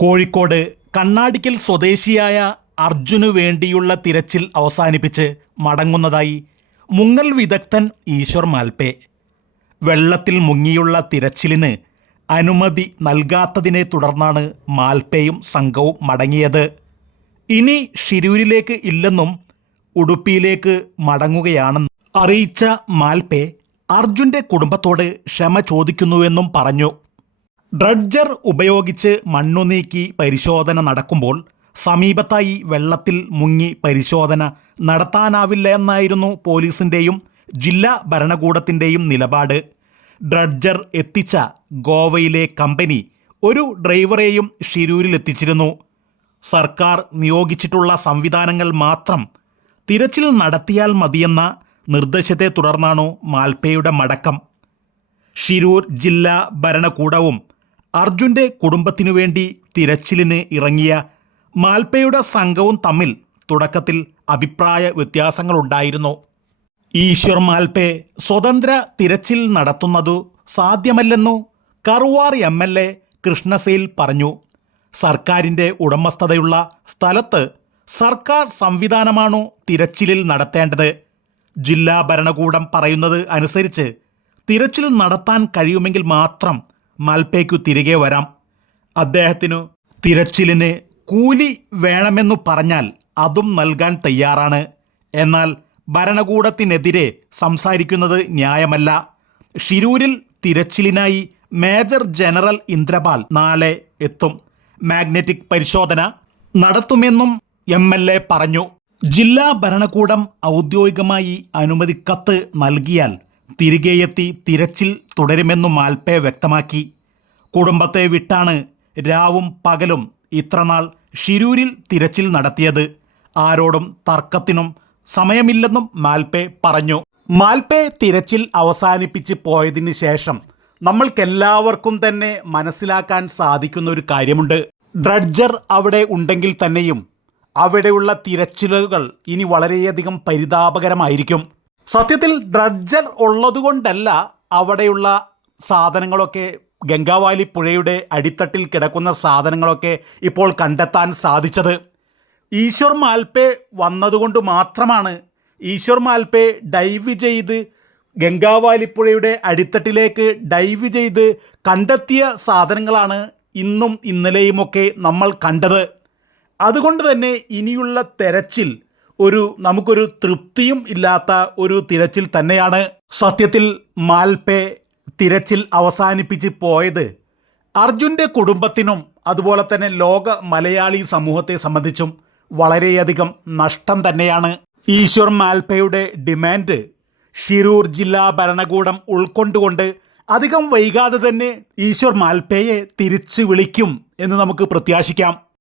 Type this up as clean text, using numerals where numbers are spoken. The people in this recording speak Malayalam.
കോഴിക്കോട് കണ്ണാടിക്കൽ സ്വദേശിയായ അർജുനു വേണ്ടിയുള്ള തിരച്ചിൽ അവസാനിപ്പിച്ച് മടങ്ങുന്നതായി മുങ്ങൽ വിദഗ്ധൻ ഈശ്വർ മാൽപേ. വെള്ളത്തിൽ മുങ്ങിയുള്ള തിരച്ചിലിന് അനുമതി നൽകാത്തതിനെ തുടർന്നാണ് മാൽപേയും സംഘവും മടങ്ങിയത്. ഇനി ഷിരൂരിലേക്ക് ഇല്ലെന്നും ഉടുപ്പിയിലേക്ക് മടങ്ങുകയാണെന്ന് അറിയിച്ച മാൽപേ അർജുൻ്റെ കുടുംബത്തോട് ക്ഷമ ചോദിക്കുന്നുവെന്നും പറഞ്ഞു. ഡ്രഡ്ജർ ഉപയോഗിച്ച് മണ്ണു നീക്കി പരിശോധന നടക്കുമ്പോൾ സമീപത്തായി വെള്ളത്തിൽ മുങ്ങി പരിശോധന നടത്താനാവില്ല എന്നായിരുന്നു പോലീസിൻ്റെയും ജില്ലാ ഭരണകൂടത്തിൻ്റെയും നിലപാട്. ഡ്രഡ്ജർ എത്തിച്ച ഗോവയിലെ കമ്പനി ഒരു ഡ്രൈവറെയും ഷിരൂരിലെത്തിച്ചിരുന്നു. സർക്കാർ നിയോഗിച്ചിട്ടുള്ള സംവിധാനങ്ങൾ മാത്രം തിരച്ചിൽ നടത്തിയാൽ മതിയെന്ന നിർദ്ദേശത്തെ തുടർന്നാണ് മാൽപേയുടെ മടക്കം. ഷിരൂർ ജില്ലാ ഭരണകൂടവും അർജുൻ്റെ കുടുംബത്തിനു വേണ്ടി തിരച്ചിലിന് ഇറങ്ങിയ മാൽപേയുടെ സംഘവും തമ്മിൽ തുടക്കത്തിൽ അഭിപ്രായ വ്യത്യാസങ്ങളുണ്ടായിരുന്നു. ഈശ്വർ മാൽപേ സ്വതന്ത്ര തിരച്ചിൽ നടത്തുന്നതു സാധ്യമല്ലെന്നു കറുവാർ MLA കൃഷ്ണസേൽ പറഞ്ഞു. സർക്കാരിൻ്റെ ഉടമസ്ഥതയുള്ള സ്ഥലത്ത് സർക്കാർ സംവിധാനമാണു തിരച്ചിലിൽ നടത്തേണ്ടത്. ജില്ലാ ഭരണകൂടം പറയുന്നത് അനുസരിച്ച് തിരച്ചിൽ നടത്താൻ കഴിയുമെങ്കിൽ മാത്രം മാൽപേക്കു തിരികെ വരാം. അദ്ദേഹത്തിനു തിരച്ചിലിന് കൂലി വേണമെന്നു പറഞ്ഞാൽ അതും നൽകാൻ തയ്യാറാണ്. എന്നാൽ ഭരണകൂടത്തിനെതിരെ സംസാരിക്കുന്നത് ന്യായമല്ല. ഷിരൂരിൽ തിരച്ചിലിനായി മേജർ ജനറൽ ഇന്ദ്രപാൽ നാളെ എത്തും. മാഗ്നറ്റിക് പരിശോധന നടത്തുമെന്നും MLA പറഞ്ഞു. ജില്ലാ ഭരണകൂടം ഔദ്യോഗികമായി അനുമതിക്കത്ത് നൽകിയാൽ തിരികെയെത്തി തിരച്ചിൽ തുടരുമെന്നു മാൽപേ വ്യക്തമാക്കി. കുടുംബത്തെ വിട്ടാണ് രാവും പകലും ഇത്രനാൾ ഷിരൂരിൽ തിരച്ചിൽ നടത്തിയത്. ആരോടും തർക്കത്തിനും സമയമില്ലെന്നും മാൽപേ പറഞ്ഞു. മാൽപേ തിരച്ചിൽ അവസാനിപ്പിച്ച് പോയതിന് ശേഷം നമ്മൾക്കെല്ലാവർക്കും തന്നെ മനസ്സിലാക്കാൻ സാധിക്കുന്ന ഒരു കാര്യമുണ്ട്. ഡ്രഡ്ജർ അവിടെ ഉണ്ടെങ്കിൽ തന്നെയും അവിടെയുള്ള തിരച്ചിലുകൾ ഇനി വളരെയധികം പരിതാപകരമായിരിക്കും. സത്യത്തിൽ ഡ്രഡ്ജർ ഉള്ളതുകൊണ്ടല്ല അവിടെയുള്ള സാധനങ്ങളൊക്കെ, ഗംഗാവാലി പുഴയുടെ അടിത്തട്ടിൽ കിടക്കുന്ന സാധനങ്ങളൊക്കെ ഇപ്പോൾ കണ്ടെത്താൻ സാധിച്ചത്. ഈശ്വർ മാൽപേ വന്നതുകൊണ്ട് മാത്രമാണ്. ഈശ്വർ മാൽപേ ഡൈവ് ചെയ്ത് ഗംഗാവാലിപ്പുഴയുടെ അടിത്തട്ടിലേക്ക് ഡൈവ് ചെയ്ത് കണ്ടെത്തിയ സാധനങ്ങളാണ് ഇന്നും ഇന്നലെയുമൊക്കെ നമ്മൾ കണ്ടത്. അതുകൊണ്ട് തന്നെ ഇനിയുള്ള തെരച്ചിൽ നമുക്കൊരു തൃപ്തിയും ഇല്ലാത്ത ഒരു തിരച്ചിൽ തന്നെയാണ്. സത്യത്തിൽ മാൽപേ തിരച്ചിൽ അവസാനിപ്പിച്ച് പോയത് അർജുൻ്റെ കുടുംബത്തിനും അതുപോലെ തന്നെ ലോക മലയാളി സമൂഹത്തെ സംബന്ധിച്ചും വളരെയധികം നഷ്ടം തന്നെയാണ്. ഈശ്വർ മാൽപേയുടെ ഡിമാൻഡ് ഷിരൂർ ജില്ലാ ഭരണകൂടം ഉൾക്കൊണ്ടുകൊണ്ട് അധികം വൈകാതെ തന്നെ ഈശ്വർ മാൽപേയെ തിരിച്ചു വിളിക്കും എന്ന് നമുക്ക് പ്രത്യാശിക്കാം.